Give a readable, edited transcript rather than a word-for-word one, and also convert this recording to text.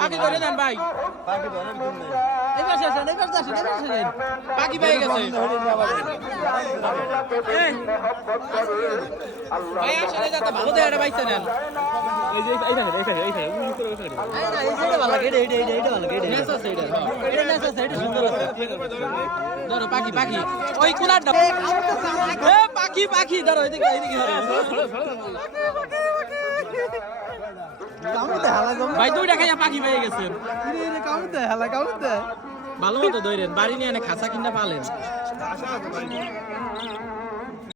পাখি ধরে দেন ভাই, পাখি পেয়ে গেছে ভাই, আসলে যাতে ভালো দেয় এটা বাইছে নেন। ধরো পাখি পাখি ওই কুলার পাখি পাখি ধরো এদিকে এদিকে ভাই, দুইটা খাইয়া পাখি পেয়ে গেছেন। ভালো মতো ধরেন, বাড়ি নিয়ে খাঁচা কিনা পালেন।